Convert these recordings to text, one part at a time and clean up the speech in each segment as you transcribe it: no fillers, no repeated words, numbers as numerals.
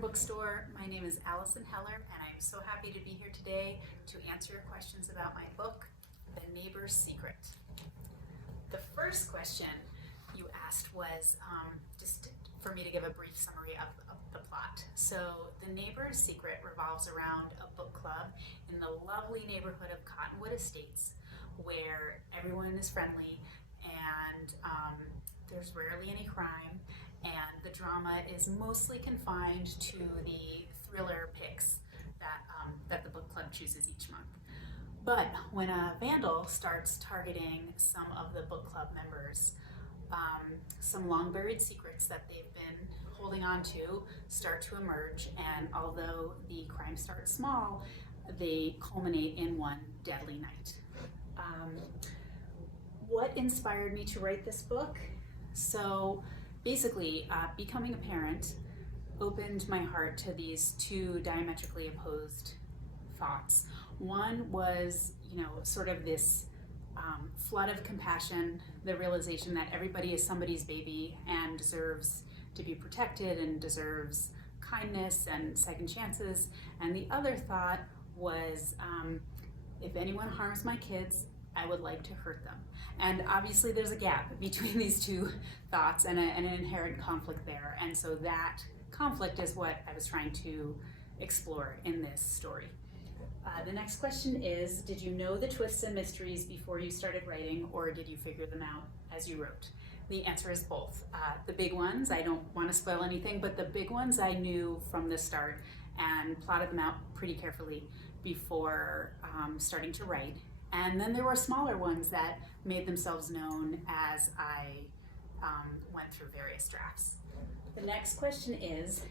Bookstore. My name is Alison Heller, and I'm so happy to be here today to answer your questions about my book, The Neighbor's Secret. The first question you asked was just for me to give a brief summary of the plot. So, The Neighbor's Secret revolves around a book club in the lovely neighborhood of Cottonwood Estates, where everyone is friendly and there's rarely any crime, and the drama is mostly confined to the thriller picks that the book club chooses each month. But when a vandal starts targeting some of the book club members, some long buried secrets that they've been holding on to start to emerge, and although the crime starts small, they culminate in one deadly night. What inspired me to write this book? So basically, becoming a parent opened my heart to these two diametrically opposed thoughts. One was, sort of this flood of compassion, the realization that everybody is somebody's baby and deserves to be protected and deserves kindness and second chances. And the other thought was, if anyone harms my kids, I would like to hurt them. And obviously there's a gap between these two thoughts and an inherent conflict there. And so that conflict is what I was trying to explore in this story. The next question is, did you know the twists and mysteries before you started writing, or did you figure them out as you wrote? The answer is both. The big ones, I don't want to spoil anything, but the big ones I knew from the start and plotted them out pretty carefully before starting to write. And then there were smaller ones that made themselves known as I went through various drafts. The next question is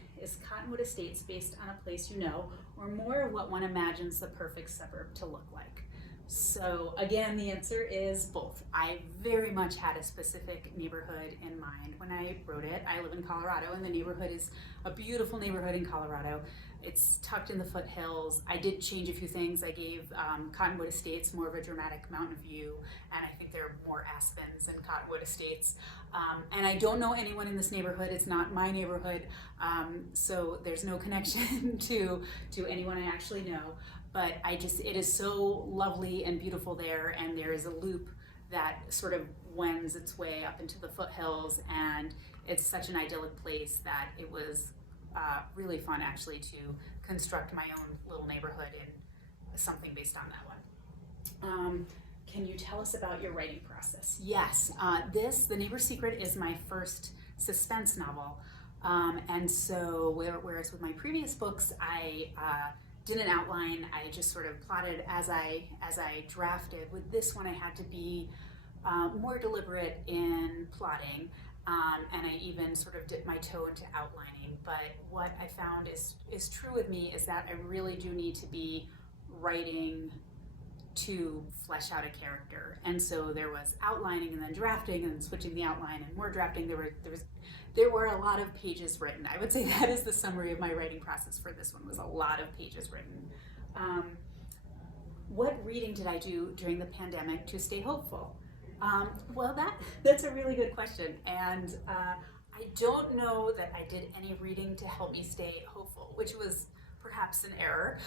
Cottonwood Estates based on a place you know, or more of what one imagines the perfect suburb to look like? So again, the answer is both. I very much had a specific neighborhood in mind when I wrote it. I live in Colorado, and the neighborhood is a beautiful neighborhood in Colorado. It's tucked in the foothills. I did change a few things. I gave Cottonwood Estates more of a dramatic mountain view, and I think there are more aspens in Cottonwood Estates. And I don't know anyone in this neighborhood. It's not my neighborhood, so there's no connection to anyone I actually know. But it is so lovely and beautiful there, and there is a loop that sort of wends its way up into the foothills, and it's such an idyllic place that it was really fun actually to construct my own little neighborhood in something based on that one. Can you tell us about your writing process? Yes, The Neighbor's Secret is my first suspense novel. And so whereas with my previous books, I did an outline, I just sort of plotted as I drafted. With this one, I had to be more deliberate in plotting. And I even sort of dipped my toe into outlining. But what I found is true with me is that I really do need to be writing to flesh out a character. And so there was outlining and then drafting and then switching the outline and more drafting. There were a lot of pages written. I would say that is the summary of my writing process for this one, was a lot of pages written. What reading did I do during the pandemic to stay hopeful? Well, that's a really good question, and I don't know that I did any reading to help me stay hopeful, which was perhaps an error,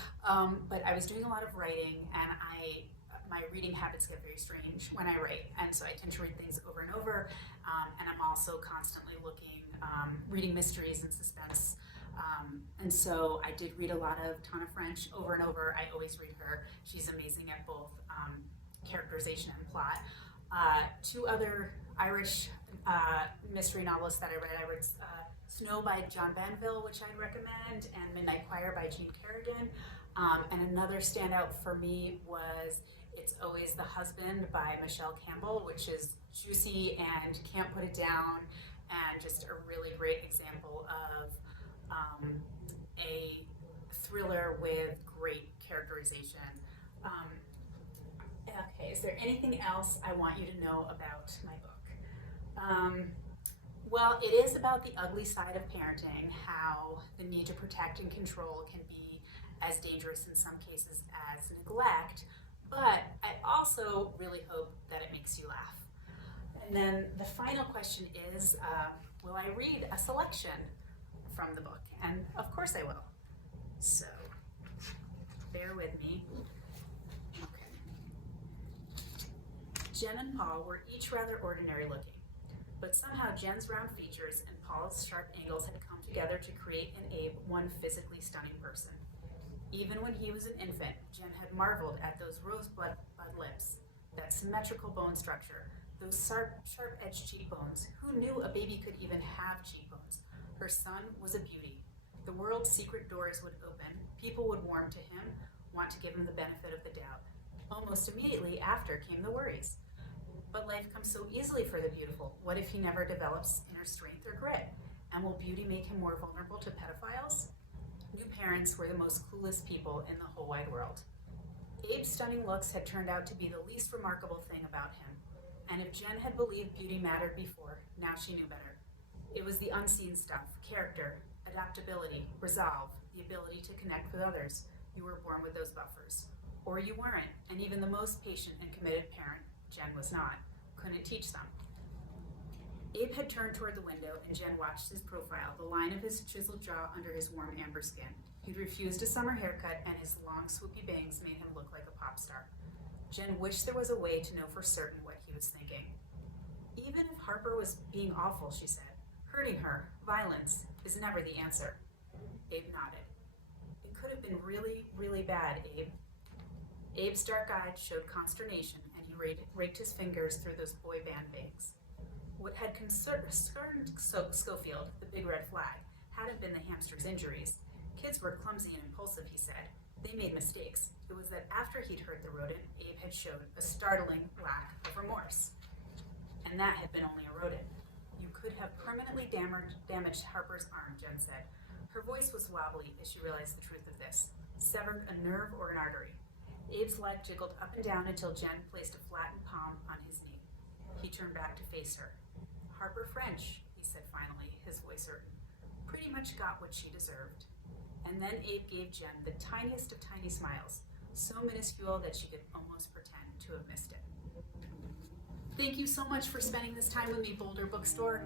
but I was doing a lot of writing, and my reading habits get very strange when I write, and so I tend to read things over and over, and I'm also constantly reading mysteries and suspense, and so I did read a lot of Tana French over and over. I always read her. She's amazing at both characterization and plot. Two other Irish mystery novelists that I read Snow by John Banville, which I'd recommend, and Midnight Choir by Jean Kerrigan. And another standout for me was It's Always the Husband by Michelle Campbell, which is juicy and can't put it down, and just a really great example of a thriller with great characterization. Okay, is there anything else I want you to know about my book? Well, it is about the ugly side of parenting, how the need to protect and control can be as dangerous in some cases as neglect, but I also really hope that it makes you laugh. And then the final question is, will I read a selection from the book, and of course I will. So, bear with me. Okay. Jen and Paul were each rather ordinary looking, but somehow Jen's round features and Paul's sharp angles had come together to create in Abe one physically stunning person. Even when he was an infant, Jen had marveled at those rosebud lips, that symmetrical bone structure, those sharp-edged cheekbones. Who knew a baby could even have cheekbones? Her son was a beauty. The world's secret doors would open. People would warm to him, want to give him the benefit of the doubt. Almost immediately after came the worries. But life comes so easily for the beautiful. What if he never develops inner strength or grit? And will beauty make him more vulnerable to pedophiles? New parents were the most clueless people in the whole wide world. Abe's stunning looks had turned out to be the least remarkable thing about him. And if Jen had believed beauty mattered before, now she knew better. It was the unseen stuff: character, adaptability, resolve, the ability to connect with others. You were born with those buffers. Or you weren't, and even the most patient and committed parent, Jen was not, couldn't teach them. Abe had turned toward the window, and Jen watched his profile, the line of his chiseled jaw under his warm amber skin. He'd refused a summer haircut, and his long, swoopy bangs made him look like a pop star. Jen wished there was a way to know for certain what he was thinking. Even if Harper was being awful, she said, hurting her, violence, is never the answer. Abe nodded. It could have been really, really bad, Abe. Abe's dark eyes showed consternation, and he raked his fingers through those boy band bangs. What had concerned Schofield, the big red flag, hadn't been the hamster's injuries. Kids were clumsy and impulsive, he said. They made mistakes. It was that after he'd hurt the rodent, Abe had shown a startling lack of remorse. And that had been only a rodent. You could have permanently damaged Harper's arm, Jen said. Her voice was wobbly as she realized the truth of this. Severed a nerve or an artery. Abe's leg jiggled up and down until Jen placed a flattened palm on his knee. He turned back to face her. Harper French, he said finally, his voice certain, pretty much got what she deserved. And then Abe gave Jen the tiniest of tiny smiles, so minuscule that she could almost pretend to have missed it. Thank you so much for spending this time with me, Boulder Bookstore.